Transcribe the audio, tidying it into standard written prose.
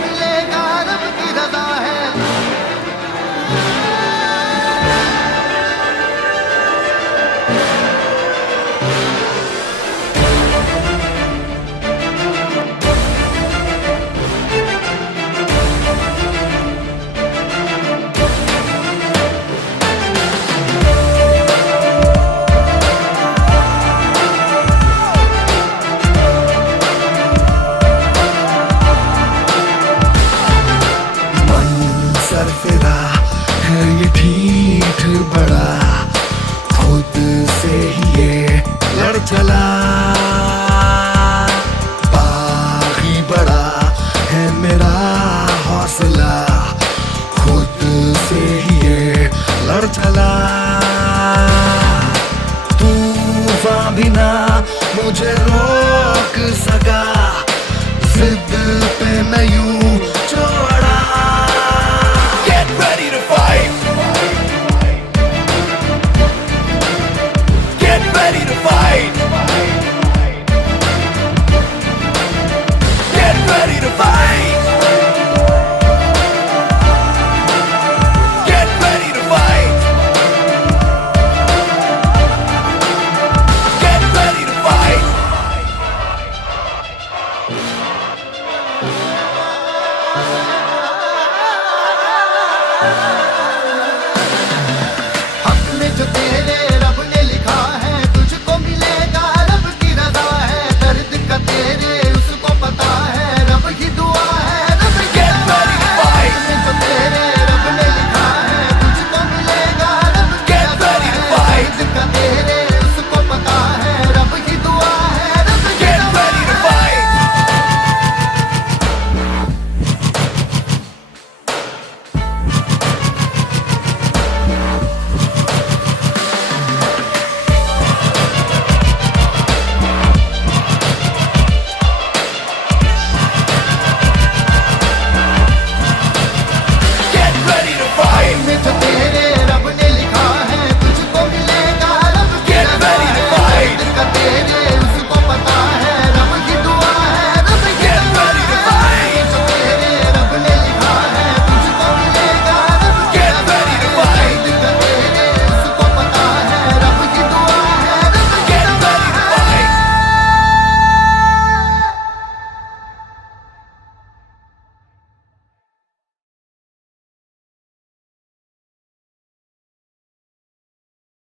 मिलेगा रब की रजा है। सरफिरा है ये ठीक बड़ा, खुद से ही ये लड़ चला। बागी बड़ा है मेरा हौसला, खुद से ही ये लड़ चला। तूफान भी ना मुझे रोक सका, जिद पे मैं यूं छोड़ा। Get ready to fight. Get ready to fight. Get ready to fight. Get ready to fight. Get ready to fight. Ah